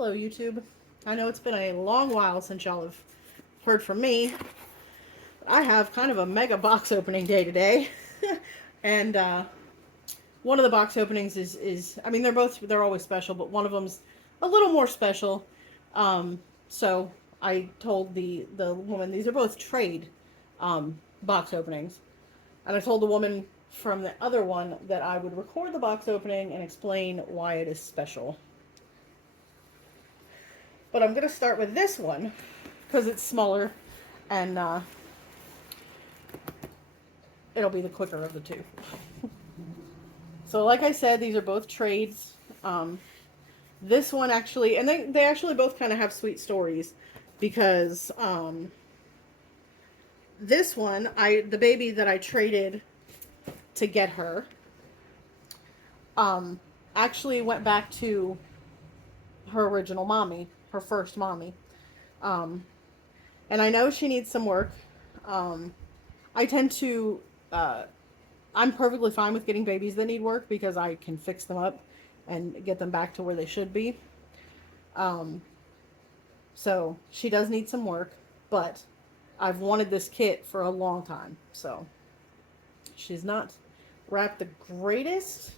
Hello, YouTube. I know it's been a long while since y'all have heard from me. I have kind of a mega box opening day today. and one of the box openings is, I mean, they're always special, but one of them's a little more special. So I told the woman, these are both trade box openings. And I told the woman from the other one that I would record the box opening and explain why it is special. But I'm going to start with this one because it's smaller and it'll be the quicker of the two. So like I said, these are both trades. This one actually, and they actually both kind of have sweet stories because this one, the baby that I traded to get her, actually went back to her original mommy, her first mommy. And I know she needs some work. I tend to, I'm perfectly fine with getting babies that need work because I can fix them up and get them back to where they should be. So she does need some work, but I've wanted this kit for a long time. So she's not wrapped the greatest.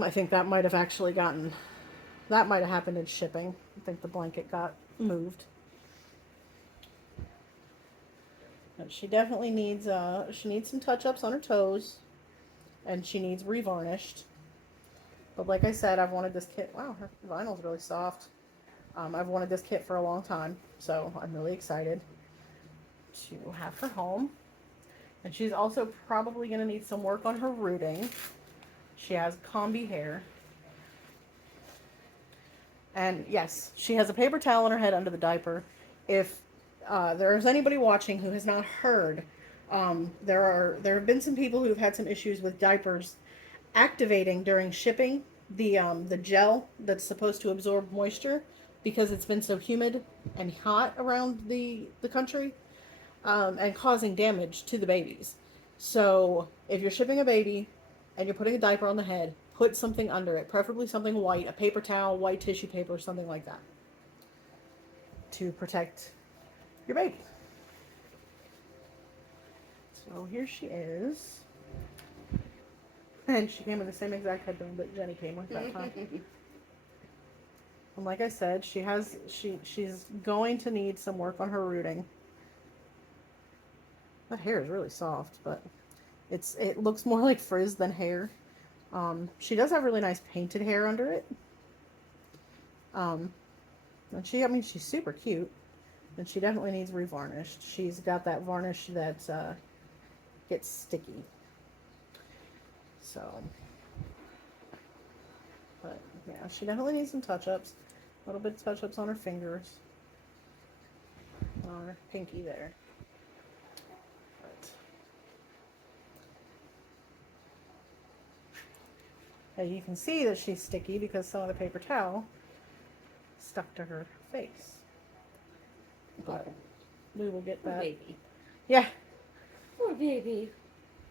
I think that might have happened in shipping. I think the blanket got moved. But she definitely needs some touch-ups on her toes, and she needs revarnished. But like I said, I've wanted this kit. Wow, her vinyl's really soft. I've wanted this kit for a long time, so I'm really excited to have her home. And she's also probably going to need some work on her rooting. She has combi hair. And yes, she has a paper towel on her head under the diaper. If there's anybody watching who has not heard, there have been some people who have had some issues with diapers activating during shipping. The gel that's supposed to absorb moisture because it's been so humid and hot around the country, and causing damage to the babies. So if you're shipping a baby and you're putting a diaper on the head, put something under it, preferably something white, a paper towel, white tissue paper, something like that, to protect your baby. So here she is. And she came in the same exact headband that Jenny came with that time. And like I said, she's going to need some work on her rooting. That hair is really soft, but it looks more like frizz than hair. She does have really nice painted hair under it. And she's super cute. And she definitely needs revarnished. She's got that varnish that gets sticky. So, but yeah, she definitely needs some touch-ups. A little bit of touch-ups on her fingers. On her pinky there. But you can see that she's sticky because some of the paper towel stuck to her face. But we will get that. Poor baby. Yeah. Poor baby.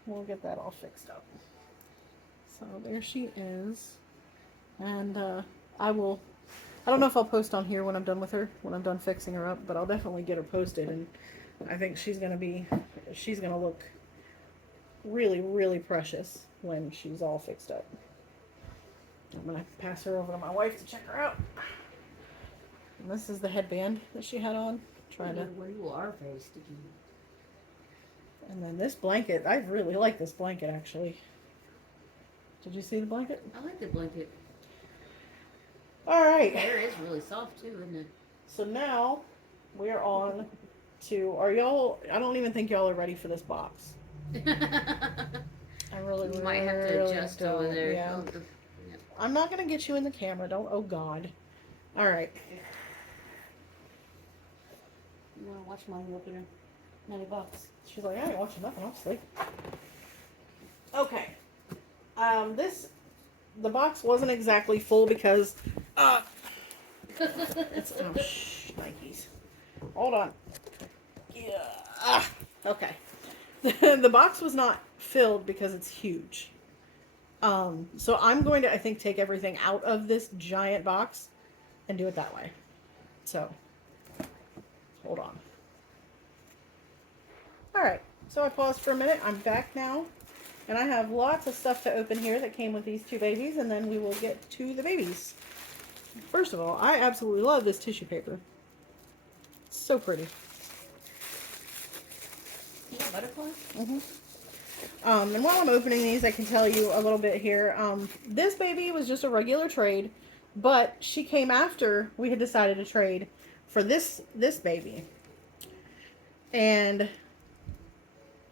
We'll get that all fixed up. So there she is. And I don't know if I'll post on here when I'm done with her, when I'm done fixing her up, but I'll definitely get her posted. And I think she's going to look really, really precious when she's all fixed up. I'm going to pass her over to my wife to check her out. And this is the headband that she had on. Where you are very sticky. And then this blanket, I really like this blanket actually. Did you see the blanket? I like the blanket. All right. The hair is really soft too, isn't it? So now we're on to, I don't even think y'all are ready for this box. I really, you might have to adjust over there. Yeah. Yeah. I'm not going to get you in the camera. Don't, oh God. All right. You want to watch mommy open another box? She's like, I ain't watching nothing. I'm asleep. Okay. The box wasn't exactly full because, it's, oh, Nikes. Hold on. Yeah. Okay. The box was not filled because it's huge. So I'm going to, I think, take everything out of this giant box and do it that way. So, hold on. All right, so I paused for a minute. I'm back now, and I have lots of stuff to open here that came with these two babies, and then we will get to the babies. First of all, I absolutely love this tissue paper. It's so pretty. You got butterflies? Mm-hmm. And while I'm opening these, I can tell you a little bit here. This baby was just a regular trade, but she came after we had decided to trade for this baby. And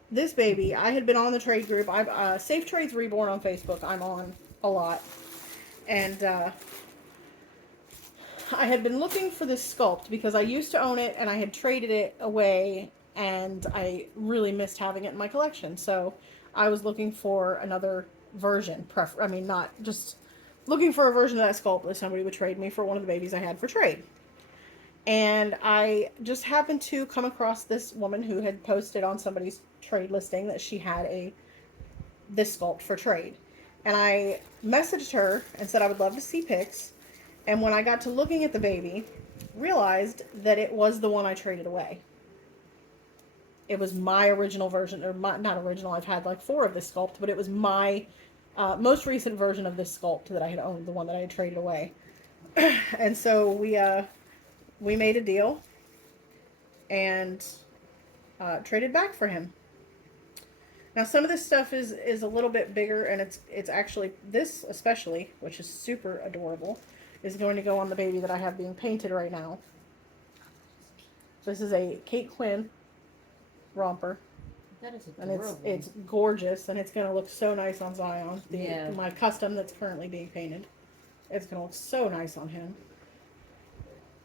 this baby, I had been on the trade group. I Safe Trades Reborn on Facebook. I'm on a lot, and I had been looking for this sculpt because I used to own it and I had traded it away, and I really missed having it in my collection. So I was looking for another version. I mean, not just looking for a version of that sculpt that somebody would trade me for one of the babies I had for trade. And I just happened to come across this woman who had posted on somebody's trade listing that she had this sculpt for trade. And I messaged her and said I would love to see pics. And when I got to looking at the baby, realized that it was the one I traded away. It was my original version, or not original, I've had like 4 of this sculpt, but it was my most recent version of this sculpt that I had owned, the one that I had traded away. And so we made a deal and traded back for him. Now some of this stuff is a little bit bigger, and it's actually, this especially, which is super adorable, is going to go on the baby that I have being painted right now. This is a Quinn romper. That is And adorable. it's gorgeous, and it's going to look so nice on Zion. Yeah. My custom that's currently being painted. It's going to look so nice on him.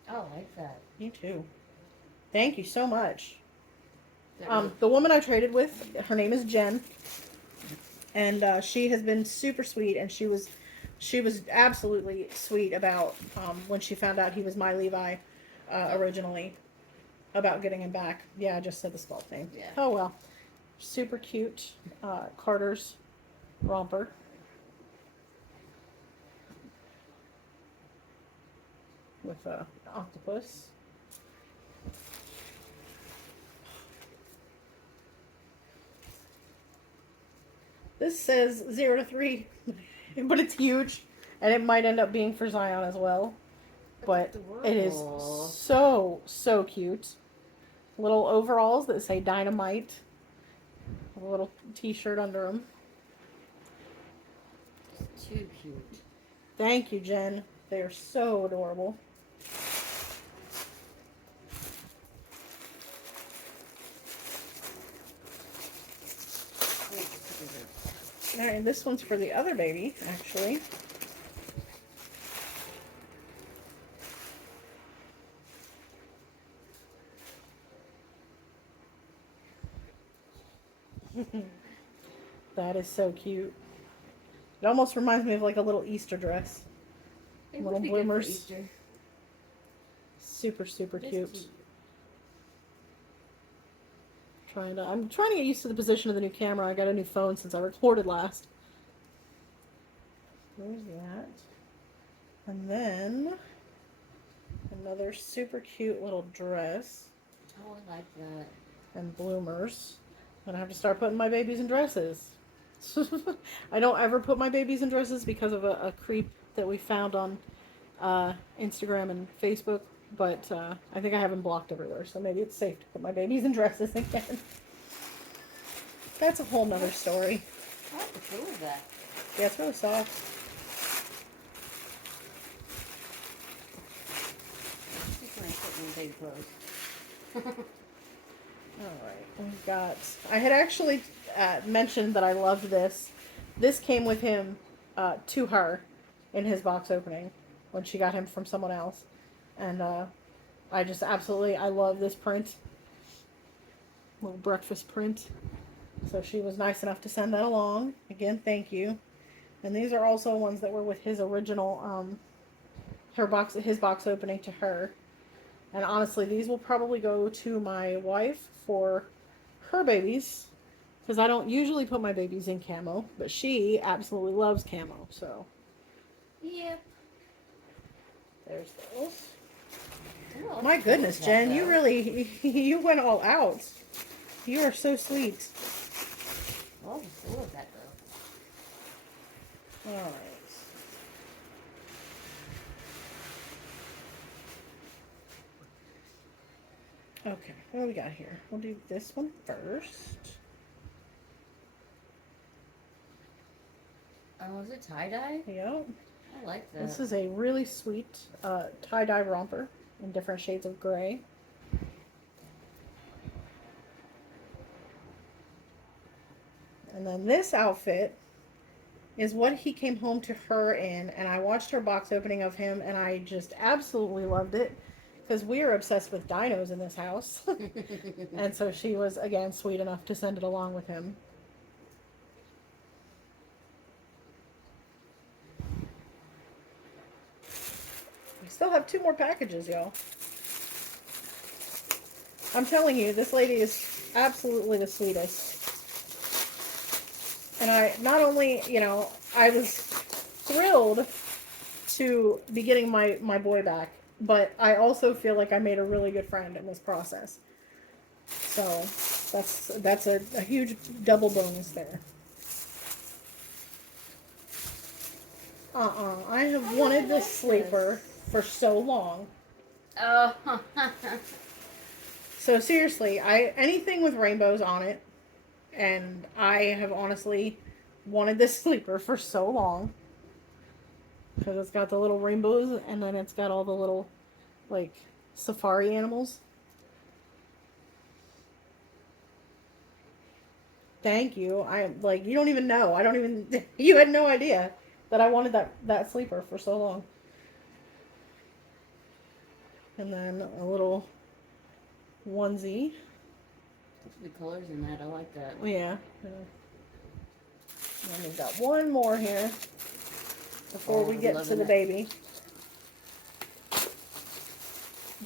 I like that. Me too. Thank you so much. Really... The woman I traded with, her name is Jen, and she has been super sweet, and she was absolutely sweet about when she found out he was my Levi originally, about getting him back. Yeah, I just said the sculpt name. Yeah. Oh well. Super cute Carter's romper. With an octopus. This says 0 to 3, but it's huge, and it might end up being for Zion as well. But it is so cute. Little overalls that say Dynamite. A little t-shirt under them. It's too cute. Thank you, Jen. They are so adorable. All right, this one's for the other baby, actually. That is so cute. It almost reminds me of like a little Easter dress. It Little would be bloomers. good for Easter. Super It is cute. cute. I'm trying to get used to the position of the new camera. I got a new phone since I recorded last. There's that. And then another super cute little dress. Oh, I like that. And bloomers. And I have to start putting my babies in dresses. I don't ever put my babies in dresses because of a creep that we found on Instagram and Facebook. But I think I have him blocked everywhere, so maybe it's safe to put my babies in dresses again. That's a whole nother story. I like the feel of that. Yeah, it's really soft. Just when I put in baby clothes. Alright, we've got... I had actually mentioned that I loved this. This came with him to her in his box opening when she got him from someone else. And I just absolutely, I love this print. Little breakfast print. So she was nice enough to send that along. Again, thank you. And these are also ones that were with his original, his box opening to her. And honestly, these will probably go to my wife for her babies. Because I don't usually put my babies in camo, but she absolutely loves camo. So Yep. there's those. Well, My goodness, Jen, you really you went all out. You are so sweet. Oh, cool is that though? All right. Okay, what do we got here? We'll do this one first. Oh, is it tie-dye? Yep. I like that. This is a really sweet tie-dye romper in different shades of gray. And then this outfit is what he came home to her in, and I watched her box opening of him, and I just absolutely loved it because we are obsessed with dinos in this house. And so she was, again, sweet enough to send it along with him. We still have 2 more packages, y'all. I'm telling you, this lady is absolutely the sweetest. And I, not only, you know, I was thrilled to be getting my boy back, but I also feel like I made a really good friend in this process. So that's a huge double bonus there. I have wanted this sleeper for so long. Oh. So seriously, anything with rainbows on it, and I have honestly wanted this sleeper for so long because it's got the little rainbows and then it's got all the little like safari animals. Thank you. I like you don't even know. I don't even you had no idea that I wanted that sleeper for so long. And then a little onesie. The colors in that, I like that. Yeah. And we've got one more here before we get to the baby.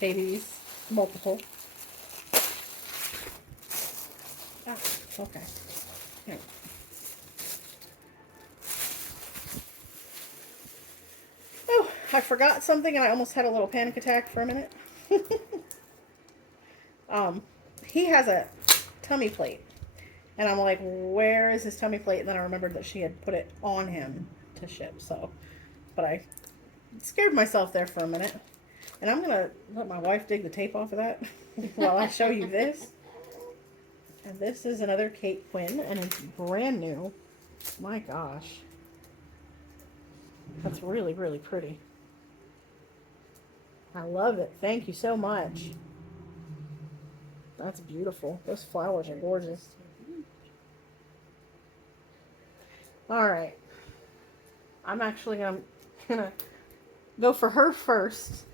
Babies, multiple. Oh, okay. Here. Oh, I forgot something and I almost had a little panic attack for a minute. He has a tummy plate. And I'm like, where is his tummy plate? And then I remembered that she had put it on him to ship. So, but I scared myself there for a minute. And I'm going to let my wife dig the tape off of that while I show you this. And this is another Kate Quinn, and it's brand new. My gosh. That's really, really pretty. I love it. Thank you so much. That's beautiful. Those flowers are gorgeous. All right. I'm actually gonna go for her first.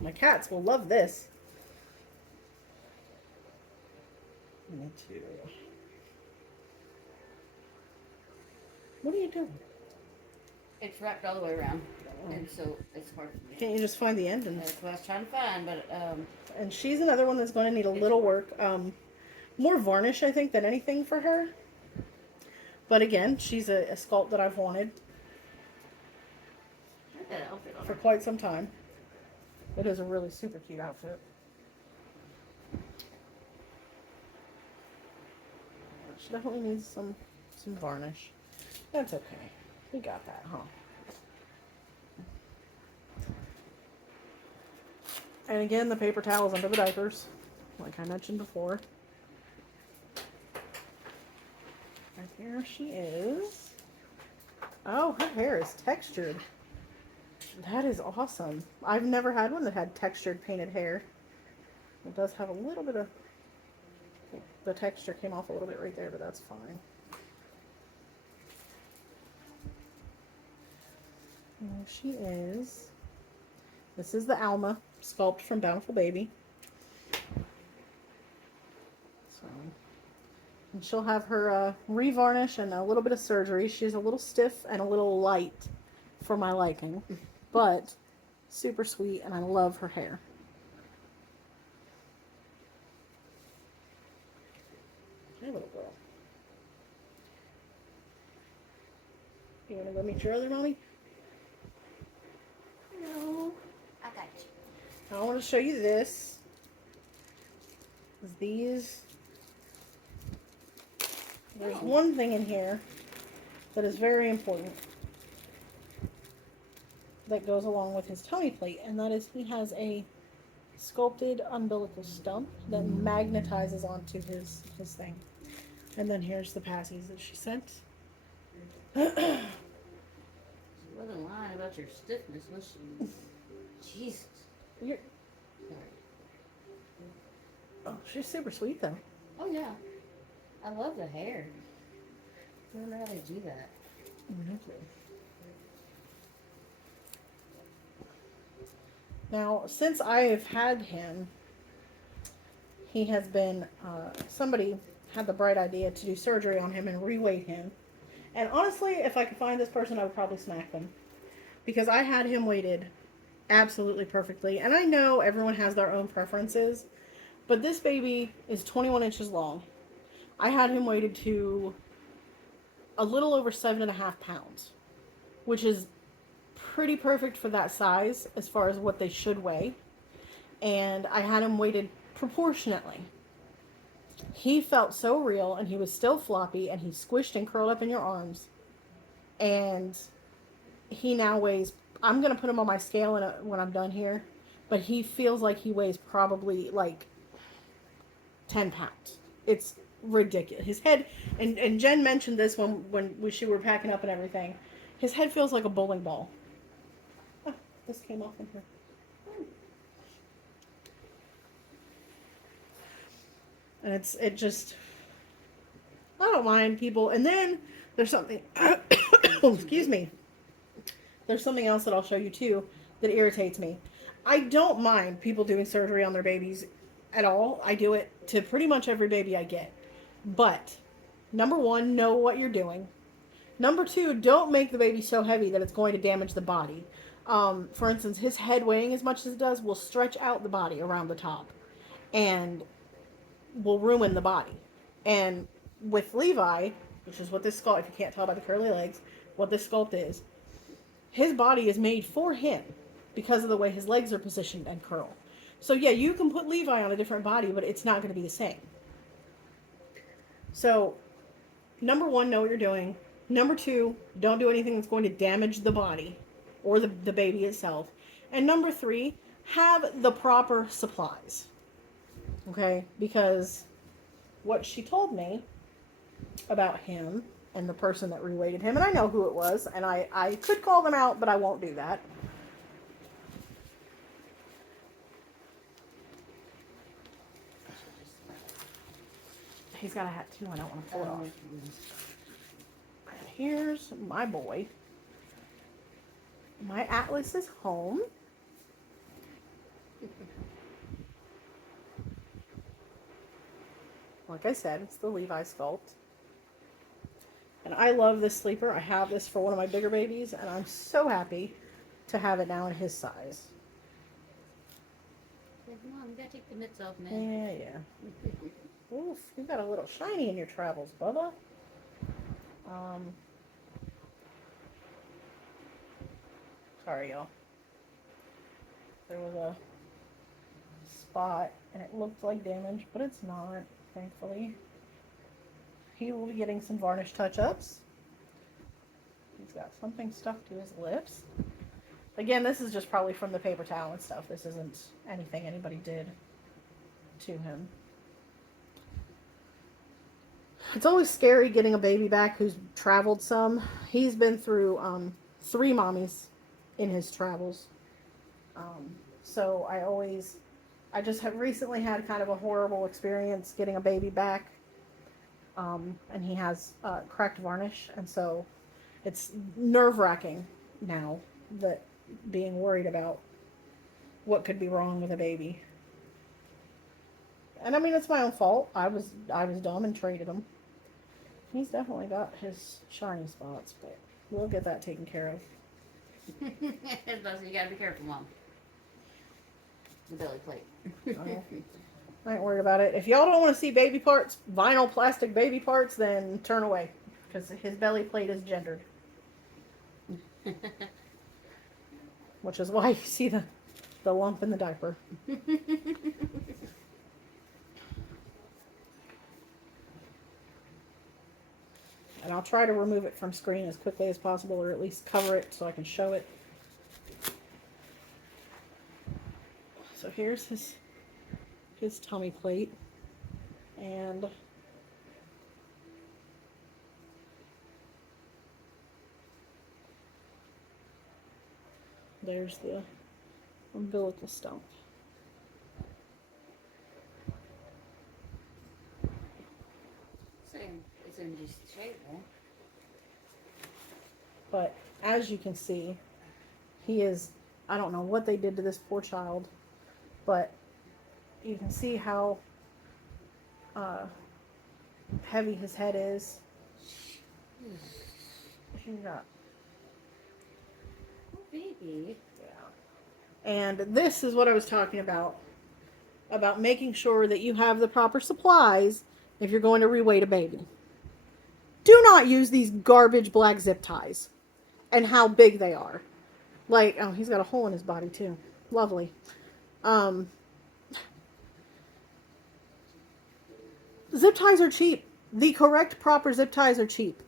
My cats will love this. Me too. What are you doing? It's wrapped all the way around, and so it's hard for me. Can't you just find the end? And That's what I was trying to find, but and she's another one that's going to need a little work. More varnish, I think, than anything for her. But again, she's a sculpt that I've wanted that outfit on for her. quite some time. It is a really super cute outfit. She definitely needs some varnish. That's okay. We got that, huh? And again, the paper towels under the diapers, like I mentioned before. Right here she is. Oh, her hair is textured. That is awesome. I've never had one that had textured painted hair. It does have a little bit of... The texture came off a little bit right there, but that's fine. There she is. This is the Alma sculpt from Bountiful Baby. So, And she'll have her revarnish and a little bit of surgery. She's a little stiff and a little light for my liking, but super sweet, and I love her hair. Hey, little girl. You want to go meet your other mommy? No, I got you. I want to show you this. These. There's one thing in here that is very important that goes along with his tummy plate, and that is he has a sculpted umbilical stump that magnetizes onto his thing. And then here's the passies that she sent. She wasn't lying about your stiffness, was she? Jesus. You're, Sorry. oh, she's super sweet though. Oh yeah. I love the hair. I don't know how they do that. Now, since I have had him, he has been, somebody had the bright idea to do surgery on him and reweight him. And honestly, if I could find this person, I would probably smack them. Because I had him weighted absolutely perfectly. And I know everyone has their own preferences, but this baby is 21 inches long. I had him weighted to a little over 7.5 pounds, which is pretty perfect for that size as far as what they should weigh. And I had him weighted proportionately. He felt so real, and he was still floppy, and he squished and curled up in your arms. And he now weighs, I'm going to put him on my scale when I'm done here, but he feels like he weighs probably like 10 pounds. It's ridiculous. His head, and Jen mentioned this when we were packing up and everything, his head feels like a bowling ball. Oh, this came off in here. And it just, I don't mind people. And then there's something, excuse me. There's something else that I'll show you too that irritates me. I don't mind people doing surgery on their babies at all. I do it to pretty much every baby I get. But, number one, know what you're doing. Number two, don't make the baby so heavy that it's going to damage the body. For instance, his head weighing as much as it does will stretch out the body around the top. And will ruin the body. And with Levi, which is what this sculpt, if you can't tell by the curly legs, what this sculpt is, his body is made for him because of the way his legs are positioned and curl. So yeah, you can put Levi on a different body, but it's not going to be the same. So, number one, know what you're doing. Number two, don't do anything that's going to damage the body or the baby itself. And number three, have the proper supplies. Okay, because what she told me about him and the person that reweighted him, and I know who it was, and I could call them out, but I won't do that. He's got a hat too, I don't want to pull it off. And here's my boy. My Atlas is home. Like I said, it's the Levi sculpt. And I love this sleeper. I have this for one of my bigger babies, and I'm so happy to have it now in his size. Come on, we gotta take the mitts off, man. Yeah. Oof, you got a little shiny in your travels, Bubba. Sorry, y'all. There was a spot, and it looked like damage, but it's not, thankfully. He will be getting some varnish touch-ups. He's got something stuck to his lips. Again, this is just probably from the paper towel and stuff. This isn't anything anybody did to him. It's always scary getting a baby back who's traveled some. He's been through 3 mommies in his travels. So I just have recently had kind of a horrible experience getting a baby back. And he has cracked varnish, and so it's nerve-wracking now that being worried about what could be wrong with a baby. And I mean, it's my own fault. I was dumb and traded him. He's definitely got his shiny spots, but we'll get that taken care of. You gotta be careful, Mom. The belly plate. I ain't worried about it. If y'all don't want to see baby parts, vinyl plastic baby parts, then turn away. Because his belly plate is gendered. Which is why you see the lump in the diaper. And I'll try to remove it from screen as quickly as possible, or at least cover it so I can show it. So here's his tummy plate. And there's the umbilical stump. It's in decent shape, huh? But as you can see, he is, I don't know what they did to this poor child, but you can see how heavy his head is. He's got, Oh, baby. yeah. And this is what I was talking about making sure that you have the proper supplies if you're going to reweight a baby. Do not use these garbage black zip ties and how big they are. Like, oh, he's got a hole in his body too. Lovely. Zip ties are cheap. The correct, proper zip ties are cheap.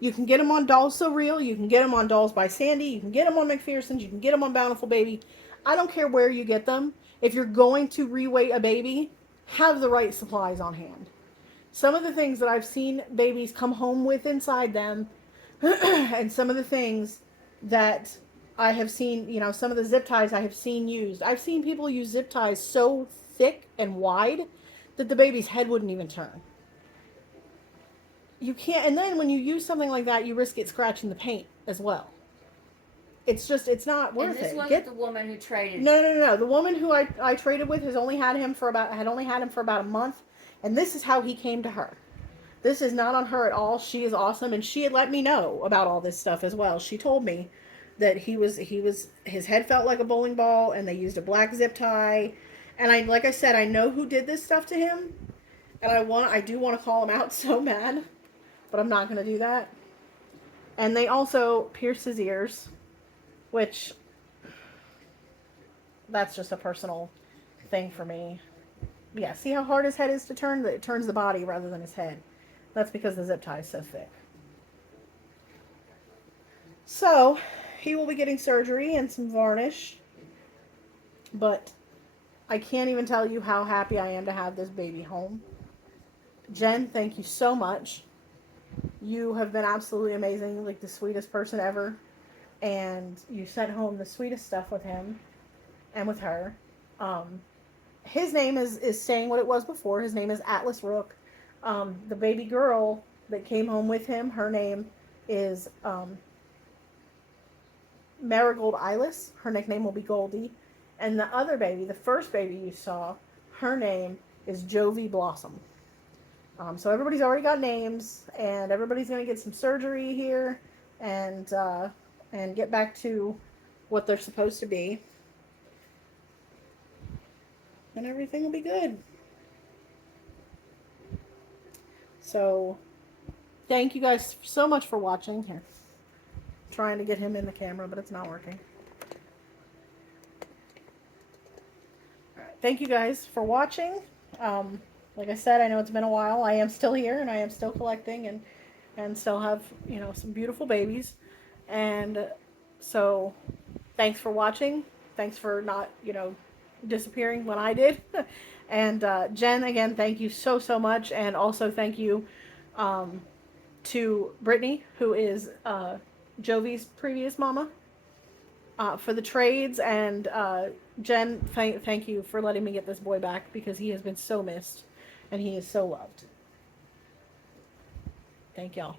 You can get them on Dolls So Real. You can get them on Dolls by Sandy. You can get them on McPherson's. You can get them on Bountiful Baby. I don't care where you get them. If you're going to reweight a baby, have the right supplies on hand. Some of the things that I've seen babies come home with inside them, and some of the things that I have seen, you know, some of the zip ties I have seen used. I've seen people use zip ties so thick and wide that the baby's head wouldn't even turn. You can't, and then when you use something like that, you risk it scratching the paint as well. It's just, it's not worth it. And this wasn't the woman who traded. No. The woman who I traded with had only had him for about a month, and this is how he came to her. This is not on her at all. She is awesome, and she had let me know about all this stuff as well. She told me that his head felt like a bowling ball, and they used a black zip tie. And like I said, I know who did this stuff to him, and I do want to call him out so mad, but I'm not going to do that. And they also pierced his ears, which, that's just a personal thing for me. Yeah, see how hard his head is to turn? It turns the body rather than his head. That's because the zip tie is so thick. So, he will be getting surgery and some varnish. But I can't even tell you how happy I am to have this baby home. Jen, thank you so much. You have been absolutely amazing, like the sweetest person ever. And you sent home the sweetest stuff with him and with her. His name is staying what it was before. His name is Atlas Rook. The baby girl that came home with him, her name is Marigold Eyeless. Her nickname will be Goldie. And the other baby, the first baby you saw, her name is Jovi Blossom. So everybody's already got names, and everybody's going to get some surgery here and get back to what they're supposed to be. And everything will be good. So, thank you guys so much for watching. Here, trying to get him in the camera, but it's not working. All right, thank you guys for watching. Like I said, I know it's been a while. I am still here, and I am still collecting, and still have, you know, some beautiful babies. And so, thanks for watching. Thanks for not, you know, disappearing when I did. And Jen, again, thank you so much. And also thank you to Brittany, who is Jovi's previous mama, for the trades. And Jen, thank you for letting me get this boy back, because he has been so missed and he is so loved. Thank y'all.